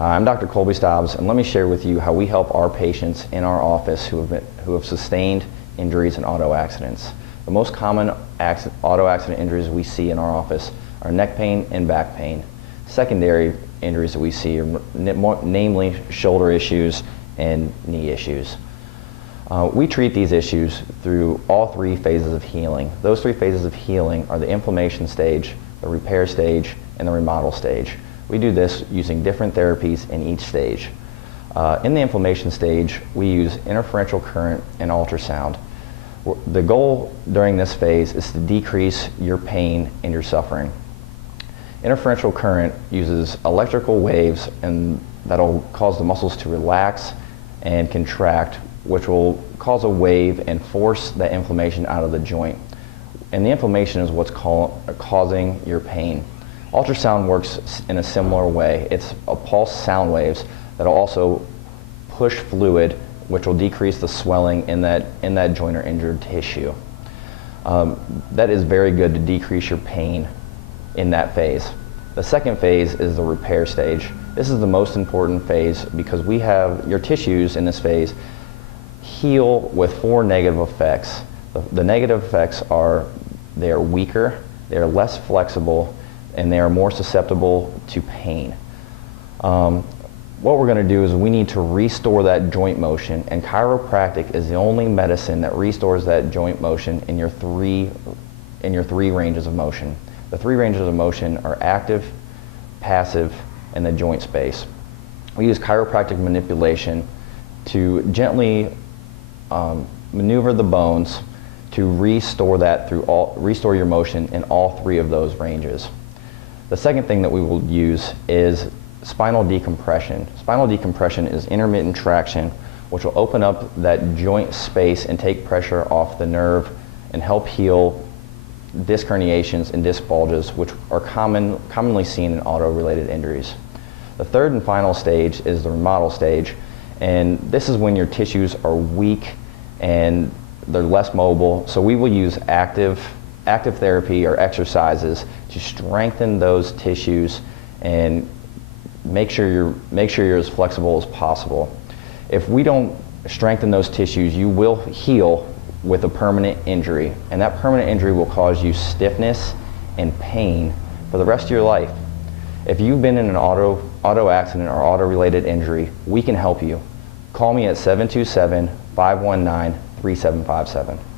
Hi, I'm Dr. Colby Stobbs, and let me share with you how we help our patients in our office who have sustained injuries in auto accidents. The most common auto accident injuries we see in our office are neck pain and back pain. Secondary injuries that we see are namely shoulder issues and knee issues. We treat these issues through all three phases of healing. Those three phases of healing are the inflammation stage, the repair stage, and the remodel stage. We do this using different therapies in each stage. In the inflammation stage, we use interferential current and ultrasound. The goal during this phase is to decrease your pain and your suffering. Interferential current uses electrical waves and that'll cause the muscles to relax and contract, which will cause a wave and force that inflammation out of the joint. And the inflammation is what's causing your pain. Ultrasound works in a similar way. It's a pulse sound waves that'll also push fluid, which will decrease the swelling in that joint or injured tissue. That is very good to decrease your pain in that phase. The second phase is the repair stage. This is the most important phase because we have your tissues in this phase heal with four negative effects. The negative effects are they are weaker, they are less flexible, and they are more susceptible to pain. What we're going to do is we need to restore that joint motion, and chiropractic is the only medicine that restores that joint motion in your three ranges of motion. The three ranges of motion are active, passive, and the joint space. We use chiropractic manipulation to gently maneuver the bones to restore your motion in all three of those ranges. The second thing that we will use is spinal decompression. Spinal decompression is intermittent traction, which will open up that joint space and take pressure off the nerve and help heal disc herniations and disc bulges, which are commonly seen in auto-related injuries. The third and final stage is the remodel stage, and this is when your tissues are weak and they're less mobile, so we will use active therapy or exercises to strengthen those tissues and make sure you're as flexible as possible. If we don't strengthen those tissues, you will heal with a permanent injury, and that permanent injury will cause you stiffness and pain for the rest of your life. If you've been in an auto accident or auto-related injury, we can help you. Call me at 727-519-3757.